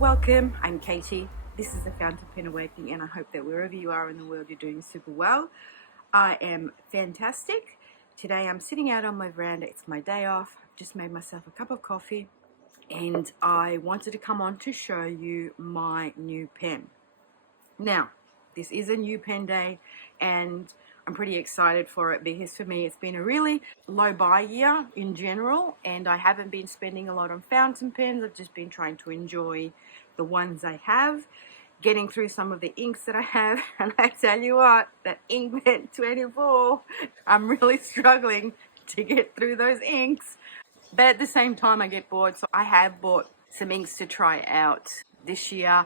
Welcome, I'm Katie. This is the Fountain Pen Awakening, and I hope that wherever you are in the world, you're doing super well. I am fantastic. Today I'm sitting out on my veranda. It's my day off. I've just made myself a cup of coffee, and I wanted to come on to show you my new pen. Now, this is a new pen day, and I'm pretty excited for it because for me it's been a really low buy year in general, and I haven't been spending a lot on fountain pens. I've just been trying to enjoy the ones I have, getting through some of the inks that I have, and I tell you what, that Inkpen 24, I'm really struggling to get through those inks. But at the same time, I get bored, so I have bought some inks to try out this year.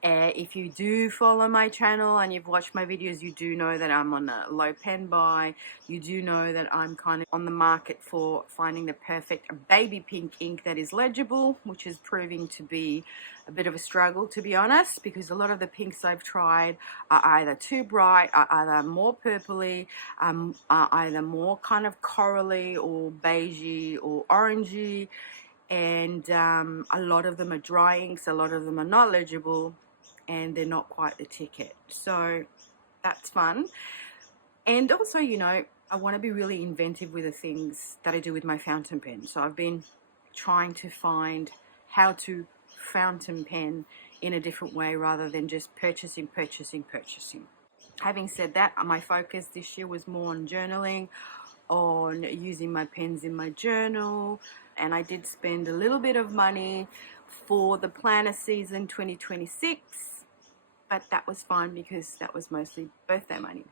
If you do follow my channel and you've watched my videos, you do know that I'm on a low pen buy. You do know that I'm kind of on the market for finding the perfect baby pink ink that is legible, which is proving to be a bit of a struggle, to be honest, because a lot of the pinks I've tried are either too bright, are either more purpley, are either more kind of corally or beigey or orangey, and a lot of them are dry inks, a lot of them are not legible, and they're not quite the ticket. So that's fun. And also, you know, I want to be really inventive with the things that I do with my fountain pen. So I've been trying to find how to fountain pen in a different way rather than just purchasing. Having said that, my focus this year was more on journaling, on using my pens in my journal, and I did spend a little bit of money for the planner season 2026, but that was fine because that was mostly birthday money.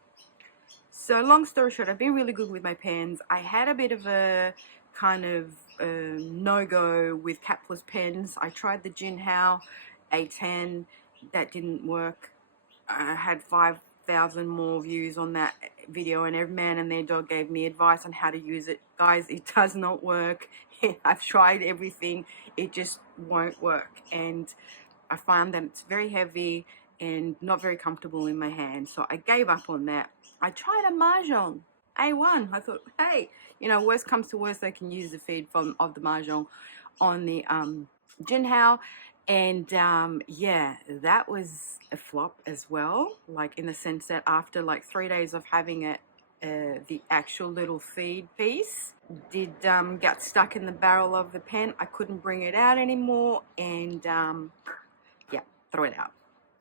So long story short, I've been really good with my pens. I had a bit of a kind of no-go with capless pens. I tried the Jinhao A10, that didn't work. I had 5,000 more views on that video, and every man and their dog gave me advice on how to use it. Guys, it does not work. I've tried everything, it just won't work, and I find that it's very heavy and not very comfortable in my hand, so I gave up on that. I tried a Mahjong A1. I thought, hey, you know, worst comes to worst, I can use the feed of the Mahjong on the Jinhao, and yeah, that was a flop as well, like in the sense that after like 3 days of having it, the actual little feed piece did get stuck in the barrel of the pen. I couldn't bring it out anymore, and yeah, throw it out.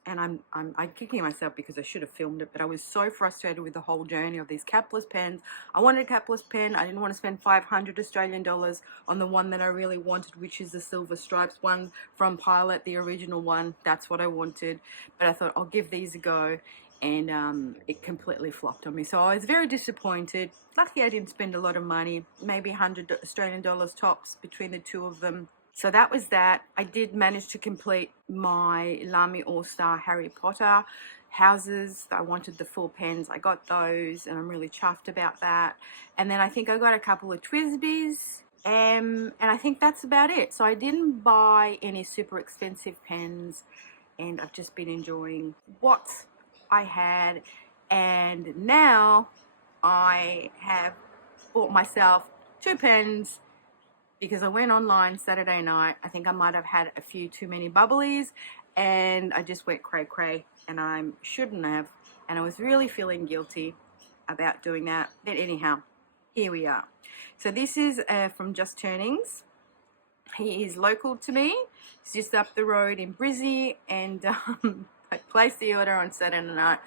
And I'm kicking myself because I should have filmed it, but I was so frustrated with the whole journey of these capless pens. I wanted a capless pen. I didn't want to spend 500 Australian dollars on the one that I really wanted, which is the Silver Stripes one from Pilot, the original one. That's what I wanted. But I thought I'll give these a go, and it completely flopped on me. So I was very disappointed. Lucky I didn't spend a lot of money, maybe 100 Australian dollars tops between the two of them. So that was that. I did manage to complete my Lamy All-Star Harry Potter houses. I wanted the full pens. I got those, and I'm really chuffed about that. And then I think I got a couple of TWSBIs, and I think that's about it. So I didn't buy any super expensive pens, and I've just been enjoying what I had. And now I have bought myself 2 pens because I went online Saturday night. I think I might have had a few too many bubblies, and I just went cray, and I shouldn't have, and I was really feeling guilty about doing that. But anyhow, here we are. So this is from Just Turnings. He is local to me. He's just up the road in Brizzy, and I placed the order on Saturday night.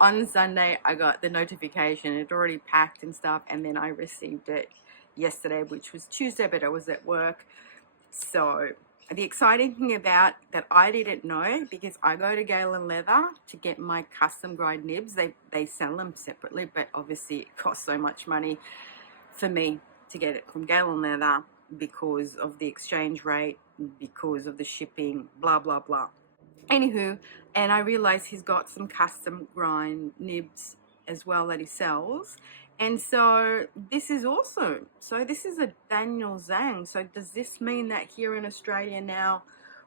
On Sunday, I got the notification. It already packed and stuff, and then I received it yesterday, which was Tuesday, but I was at work. So the exciting thing about that, I didn't know, because I go to Gale and Leather to get my custom grind nibs. They sell them separately, but obviously it costs so much money for me to get it from Gale and Leather because of the exchange rate, because of the shipping, blah blah blah. Anywho, and I realized he's got some custom grind nibs as well that he sells. And so this is awesome. So this is a Daniel Zhang. So does this mean that here in Australia now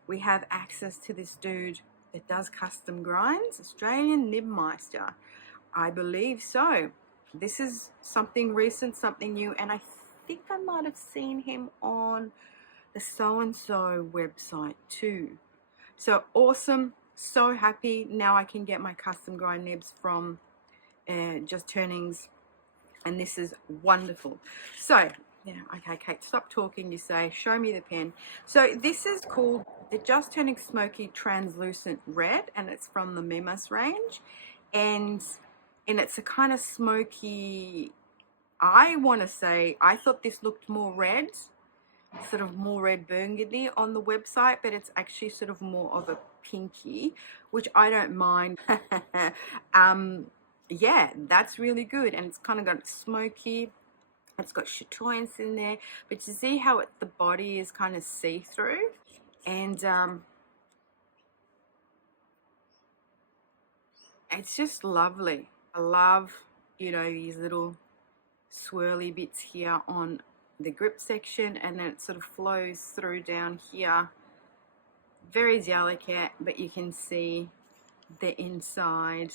we have access to this dude that does custom grinds? Australian Nibmeister. I believe so. This is something recent, something new, and I think I might have seen him on the So and So website too. So awesome, so happy. Now I can get my custom grind nibs from Just Turnings, and this is wonderful. So yeah, okay, Kate, stop talking, you say. Show me the pen. So this is called the Just Turning Smoky Translucent Red, and it's from the Mimas range. And it's a kind of smoky, I want to say, I thought this looked more red, sort of more red burgundy on the website, but it's actually sort of more of a pinky, which I don't mind. Yeah, that's really good. And it's kind of got smoky. It's got chatoyance in there, but you see how the body is kind of see-through, and it's just lovely. I love, you know, these little swirly bits here on the grip section, and then it sort of flows through down here. Very delicate, but you can see the inside,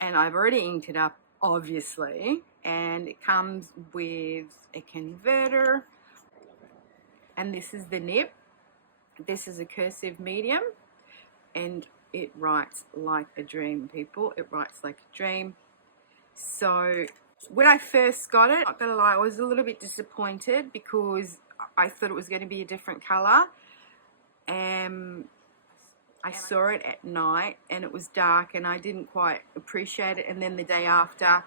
and I've already inked it up, obviously, and it comes with a converter, and this is the nib. This is a cursive medium, and it writes like a dream, people. It writes like a dream. So when I first got it, not gonna lie, I was a little bit disappointed because I thought it was going to be a different color. I saw it at night and it was dark and I didn't quite appreciate it, and then the day after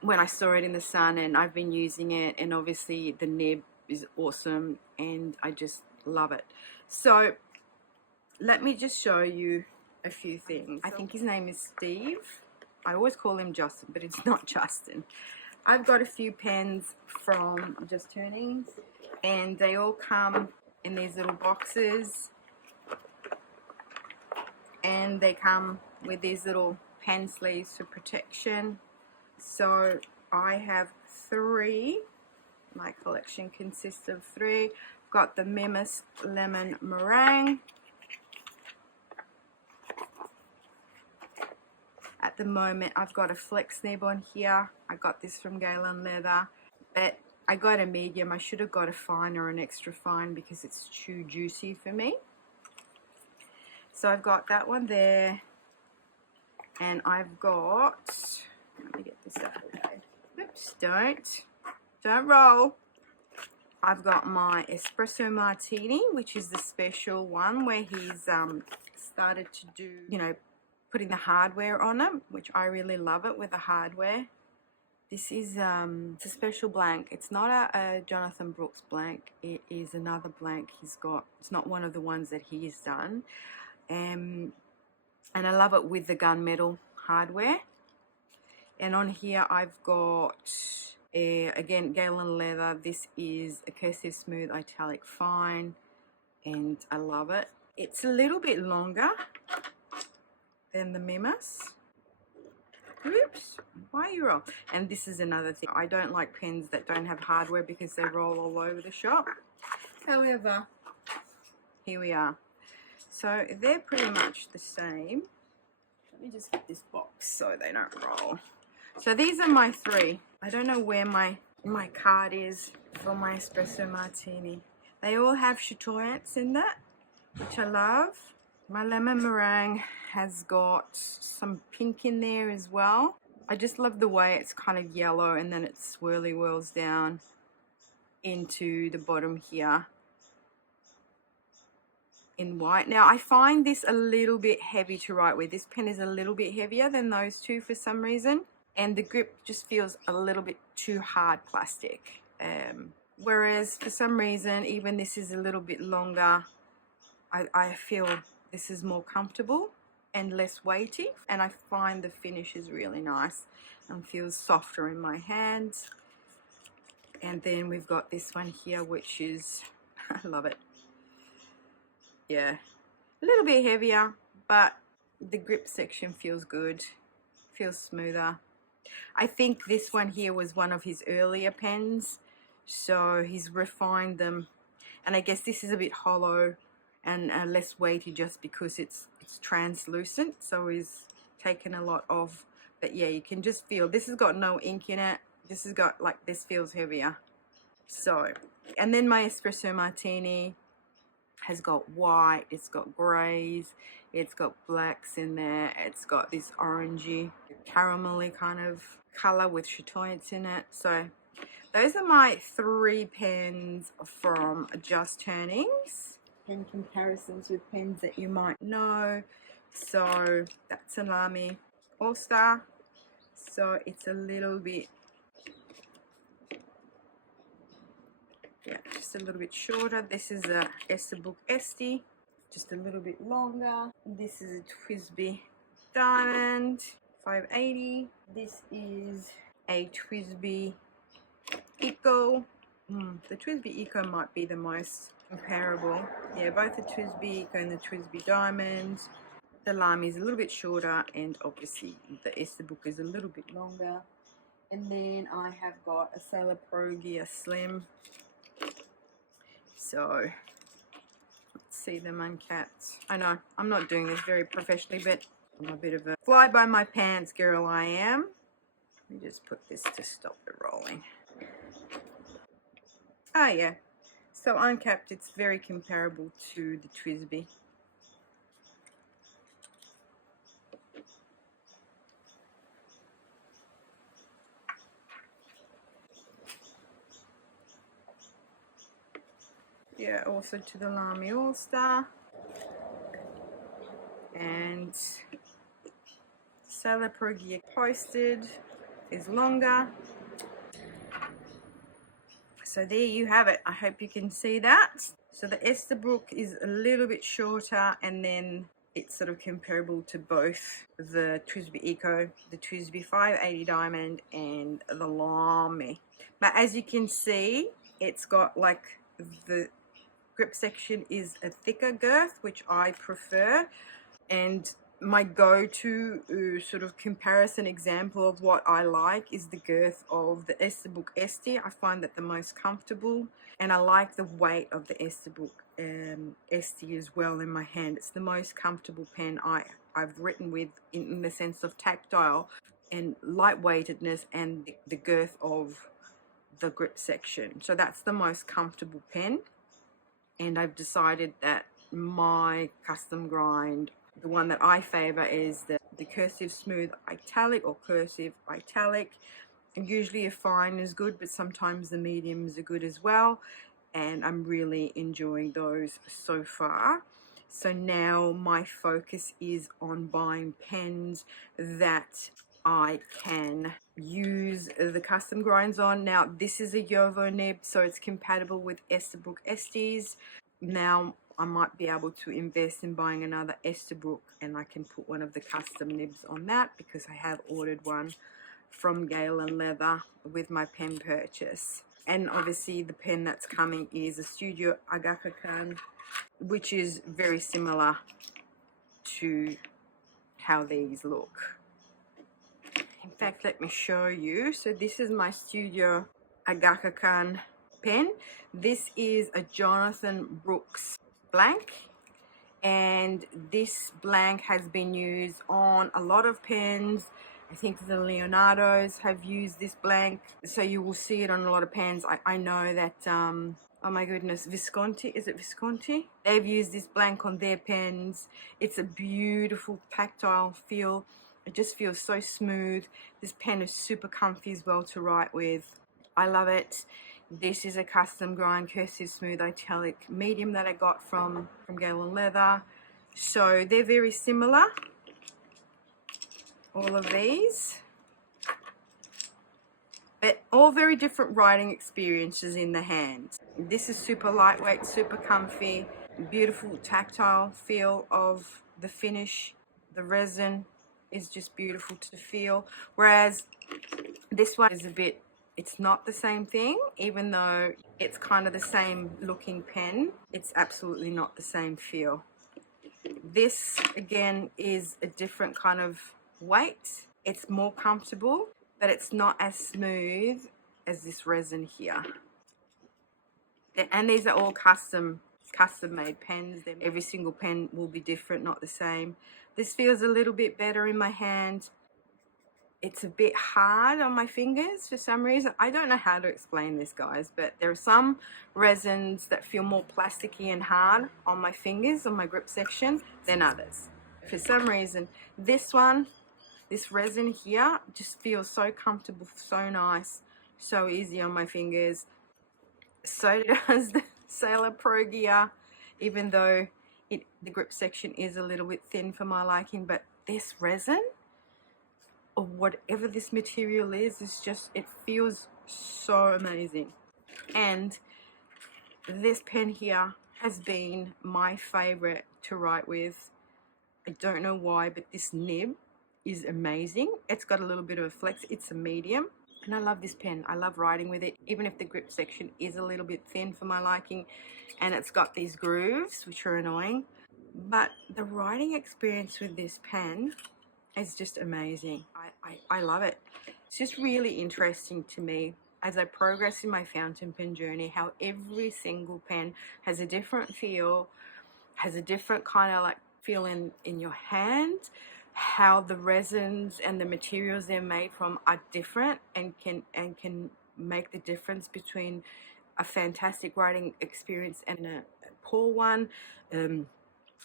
when I saw it in the sun, and I've been using it, and obviously the nib is awesome and I just love it. So let me just show you a few things. I think his name is Steve. I always call him Justin, but it's not Justin. I've got a few pens from Just Turnings, and they all come in these little boxes, and they come with these little pen sleeves for protection. So I have 3. My collection consists of 3. I've got the Mimas Lemon Meringue. At the moment, I've got a flex nib on here. I got this from Galen Leather, but I got a medium. I should have got a fine or an extra fine because it's too juicy for me. So I've got that one there, and I've got, let me get this out of the way. Oops, don't roll. I've got my Espresso Martini, which is the special one where he's started to do, you know, putting the hardware on it, which I really love it with the hardware. This is it's a special blank. It's not a Jonathan Brooks blank. It is another blank he's got. It's not one of the ones that he's done. And I love it with the gunmetal hardware. And on here I've got, again, Galen Leather. This is a cursive smooth italic fine, and I love it. It's a little bit longer than the Mimas. Oops, why you roll? And this is another thing. I don't like pens that don't have hardware because they roll all over the shop. However, here we are. So they're pretty much the same. Let me just get this box so they don't roll. So these are my 3. I don't know where my card is for my Espresso Martini. They all have chatoyance in that, which I love. My lemon meringue has got some pink in there as well. I just love the way it's kind of yellow and then it swirly whirls down into the bottom here in white. Now I find this a little bit heavy to write with. This pen is a little bit heavier than those two for some reason, and the grip just feels a little bit too hard plastic. Whereas for some reason, even this is a little bit longer, I feel this is more comfortable and less weighty, and I find the finish is really nice and feels softer in my hands. And then we've got this one here, which is, I love it. Yeah, a little bit heavier, but the grip section feels good, feels smoother. I think this one here was one of his earlier pens, so he's refined them, and I guess this is a bit hollow and less weighty just because it's translucent, so he's taken a lot off. But yeah, you can just feel this has got no ink in it. This has got, like, this feels heavier. So, and then my Espresso Martini has got white, it's got greys, it's got blacks in there, it's got this orangey, caramelly kind of color with chatoyance in it. So those are my 3 pens from Just Turnings. Pen comparisons with pens that you might know. So that's a Lamy All-Star. So it's a little bit, just a little bit shorter. This is a Esterbrook Estie, just a little bit longer. This is a TWSBI Diamond 580. This is a TWSBI Eco. The TWSBI Eco might be the most comparable. Yeah, both the TWSBI Eco and the TWSBI Diamond. The Lamy is a little bit shorter, and obviously the Esterbrook is a little bit longer. And then I have got a Sailor Pro Gear Slim. So let's see them uncapped. I know I'm not doing this very professionally, but I'm a bit of a fly by my pants girl, I am. Let me just put this to stop it rolling. Ah, yeah. So uncapped, it's very comparable to the TWSBI. Yeah, also to the Lamy All-Star. And Sailor Pro Gear Posted is longer. So there you have it. I hope you can see that. So the Esterbrook is a little bit shorter, and then it's sort of comparable to both the TWSBI Eco, the TWSBI 580 Diamond, and the Lamy. But as you can see, it's got like the grip section is a thicker girth, which I prefer. And my go-to sort of comparison example of what I like is the girth of the Esterbrook Estie. I find that the most comfortable, and I like the weight of the Esterbrook Estie as well in my hand. It's the most comfortable pen I've written with in the sense of tactile and lightweightedness and the girth of the grip section. So that's the most comfortable pen, and I've decided that my custom grind, the one that I favor, is the Cursive Smooth Italic or Cursive Italic. And usually a fine is good, but sometimes the mediums are good as well, and I'm really enjoying those so far. So now my focus is on buying pens that I can use the custom grinds on. Now this is a JoWo nib, so it's compatible with Esterbrook Esties. Now I might be able to invest in buying another Esterbrook, and I can put one of the custom nibs on that because I have ordered one from Gale and Leather with my pen purchase. And obviously the pen that's coming is a Studio Agakukan, which is very similar to how these look. In fact, let me show you. So this is my Studio Agakukan pen. This is a Jonathan Brooks blank, and this blank has been used on a lot of pens. I think the Leonardos have used this blank, so you will see it on a lot of pens. I know that oh my goodness, Visconti, is it Visconti? They've used this blank on their pens. It's a beautiful tactile feel. It just feels so smooth. This pen is super comfy as well to write with. I love it. This is a custom grind Cursive Smooth Italic medium that I got from Gale and Leather. So they're very similar, all of these, but all very different writing experiences in the hand. This is super lightweight, super comfy, beautiful tactile feel of the finish. The resin is just beautiful to feel, whereas this one is a bit, it's not the same thing. Even though it's kind of the same looking pen, it's absolutely not the same feel. This again is a different kind of weight. It's more comfortable, but it's not as smooth as this resin here. And these are all custom made pens. Every single pen will be different, not the same. This feels a little bit better in my hand. it's a bit hard on my fingers for some reason. I don't know how to explain this, guys, but there are some resins that feel more plasticky and hard on my fingers, on my grip section, than others. For some reason, this resin here just feels so comfortable, so nice, so easy on my fingers. So does the Sailor Pro Gear, even though the grip section is a little bit thin for my liking, but this resin, or whatever this material is just, it feels so amazing. And this pen here has been my favorite to write with. I don't know why, but this nib is amazing. It's got a little bit of a flex. It's a medium, and I love this pen. I love writing with it, even if the grip section is a little bit thin for my liking, and it's got these grooves which are annoying. But the writing experience with this pen is just amazing. I love it. It's just really interesting to me as I progress in my fountain pen journey, how every single pen has a different feel, has a different kind of like feel in your hand, how the resins and the materials they're made from are different and can make the difference between a fantastic writing experience and a poor one.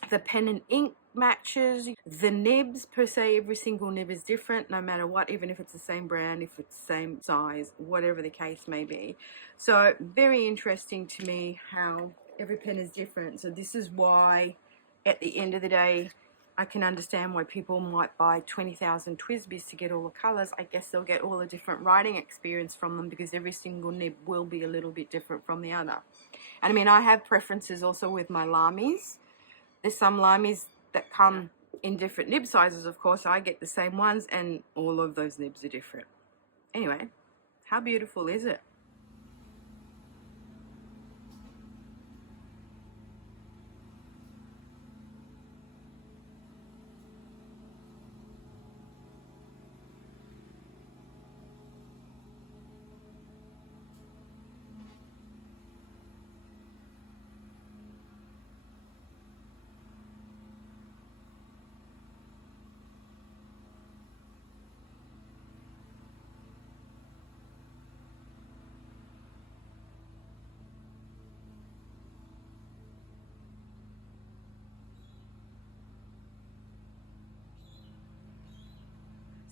The pen and ink matches, the nibs per se, every single nib is different no matter what, even if it's the same brand, if it's the same size, whatever the case may be. So very interesting to me how every pen is different. So this is why at the end of the day I can understand why people might buy 20,000 TWSBIs to get all the colors. I guess they'll get all the different writing experience from them, because every single nib will be a little bit different from the other. And I mean, I have preferences also with my Lamis. There's some Lamis that come in different nib sizes, of course. I get the same ones, and all of those nibs are different. Anyway, how beautiful is it?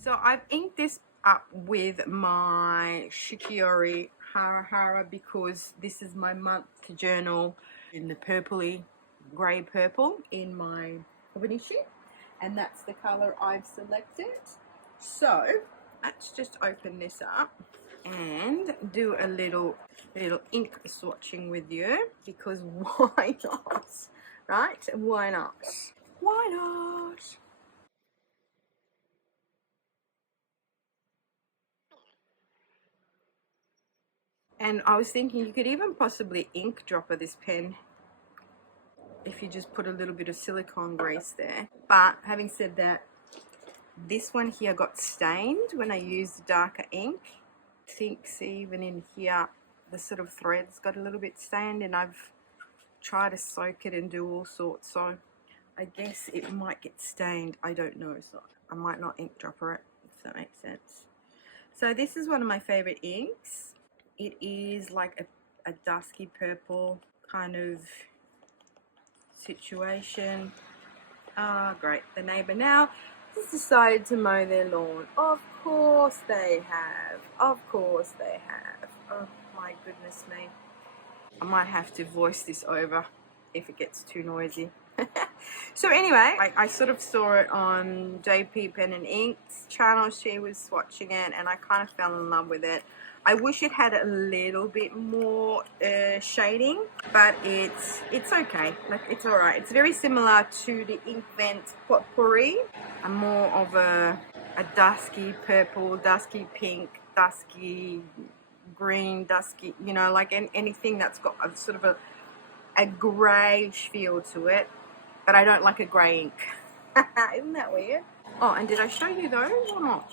So I've inked this up with my Shikiori Hara Hara because this is my month journal in the purpley, grey purple in my Hobonichi, and that's the colour I've selected. So let's just open this up and do a little ink swatching with you, because why not, right? Why not? Why not? And I was thinking you could even possibly ink dropper this pen if you just put a little bit of silicone grease there. But having said that, this one here got stained when I used darker ink. I think, see, even in here, the sort of threads got a little bit stained, and I've tried to soak it and do all sorts. So I guess it might get stained. I don't know. So I might not ink dropper it, if that makes sense. So this is one of my favorite inks. It is like a dusky purple kind of situation. Ah, great. The neighbour now has decided to mow their lawn. Of course they have. Of course they have. Oh my goodness me. I might have to voice this over if it gets too noisy. So anyway, I sort of saw it on JP Pen and Ink's channel. She was swatching it and I kind of fell in love with it. I wish it had a little bit more shading, but it's okay. Like, it's all right. It's very similar to the Inkvent Potpourri. I'm more of a dusky purple, dusky pink, dusky green, dusky, you know, like anything that's got a sort of a greyish feel to it. But I don't like a grey ink. Isn't that weird? Oh, and did I show you those or not?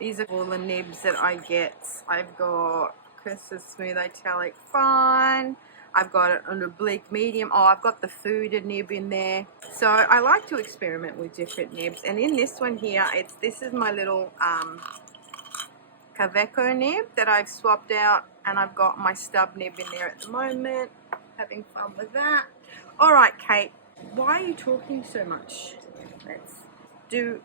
These are all the nibs that I get. I've got Cursive Smooth Italic Fine. I've got it on a Bleak Medium. Oh, I've got the Fooded nib in there. So I like to experiment with different nibs. And in this one here, this is my little Kaweco nib that I've swapped out, and I've got my stub nib in there at the moment. Having fun with that. Alright, Kate, why are you talking so much? Let's do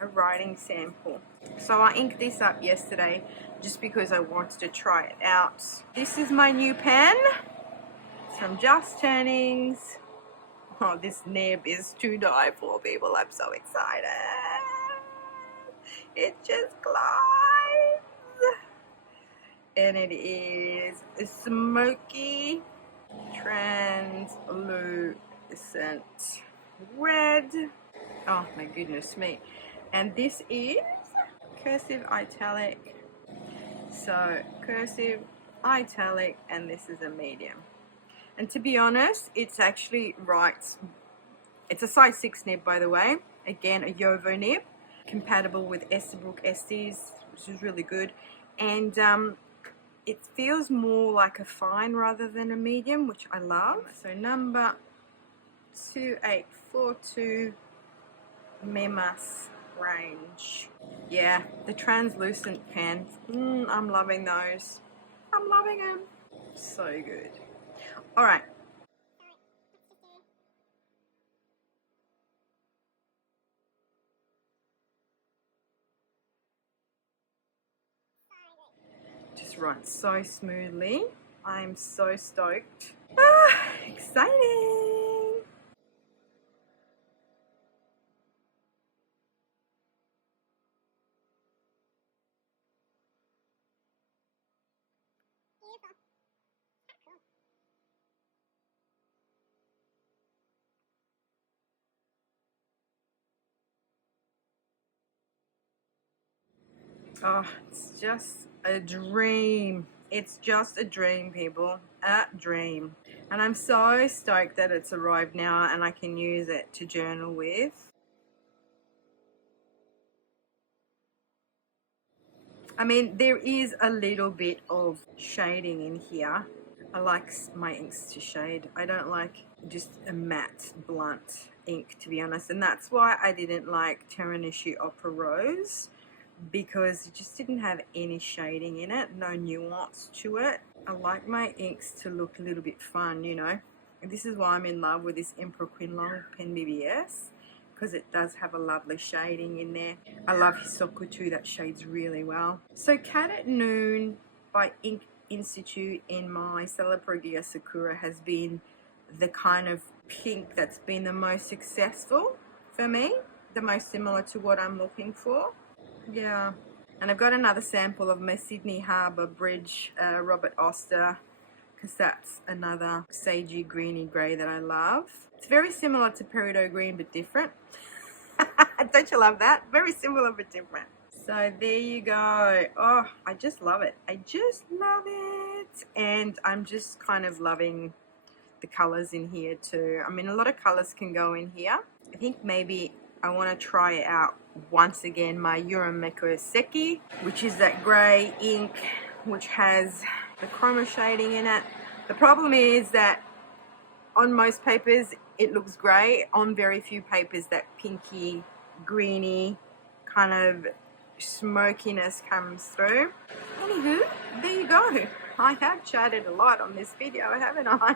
a writing sample. So I inked this up yesterday just because I wanted to try it out. This is my new pen. It's from Just Turnings. Oh, this nib is to die for, people. I'm so excited. It just glides. And it is a smoky translucent red. Oh my goodness me. And this is cursive italic. So cursive italic, and this is a medium. And to be honest, it's actually right. It's a size 6 nib, by the way. Again, a Jowo nib, compatible with Esterbrook Estes, which is really good. And it feels more like a fine rather than a medium, which I love. So number 2842 Memas range. Yeah, the translucent pens. I'm loving those. I'm loving them. So good. All right. Just writes so smoothly. I'm so stoked. Exciting. Oh, it's just a dream. It's just a dream, people. A dream. And I'm so stoked that it's arrived now and I can use it to journal with. I mean, there is a little bit of shading in here. I like my inks to shade. I don't like just a matte, blunt ink, to be honest. And that's why I didn't like Teranishi Opera Rose, because it just didn't have any shading in it, no nuance to it. I like my inks to look a little bit fun, you know. And this is why I'm in love with this Emperor Quinlong Pen BBS, because it does have a lovely shading in there. I love Hisoku too, that shades really well. So Cat at Noon by Ink Institute in my Celebragia Sakura has been the kind of pink that's been the most successful for me, the most similar to what I'm looking for. Yeah, and I've got another sample of my Sydney Harbour Bridge Robert Oster, because that's another sagey greeny grey that I love. It's very similar to Peridot Green but different. Don't you love that? Very similar but different. So there you go. Oh, I just love it. I just love it. And I'm just kind of loving the colours in here too. I mean, a lot of colours can go in here. I think maybe I want to try out once again my Urameko Seki, which is that grey ink which has the chroma shading in it. The problem is that on most papers it looks grey. On very few papers that pinky, greeny kind of smokiness comes through. Anywho, there you go. I have chatted a lot on this video, haven't I?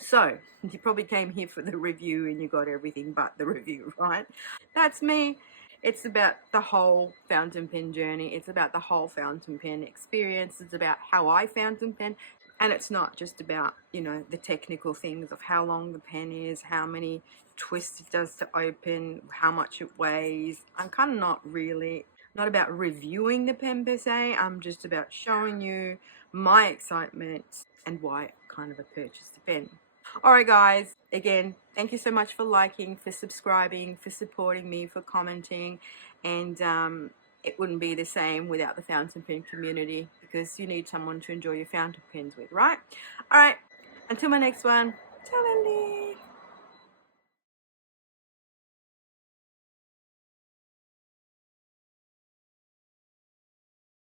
So, you probably came here for the review and you got everything but the review, right? That's me. It's about the whole fountain pen journey. It's about the whole fountain pen experience. It's about how I fountain pen. And it's not just about, you know, the technical things of how long the pen is, how many twists it does to open, how much it weighs. I'm kind of not about reviewing the pen per se. I'm just about showing you my excitement and why I kind of purchased the pen. Alright guys, again, thank you so much for liking, for subscribing, for supporting me, for commenting, and it wouldn't be the same without the fountain pen community, because you need someone to enjoy your fountain pens with, right? Alright, until my next one, ta-la-lee!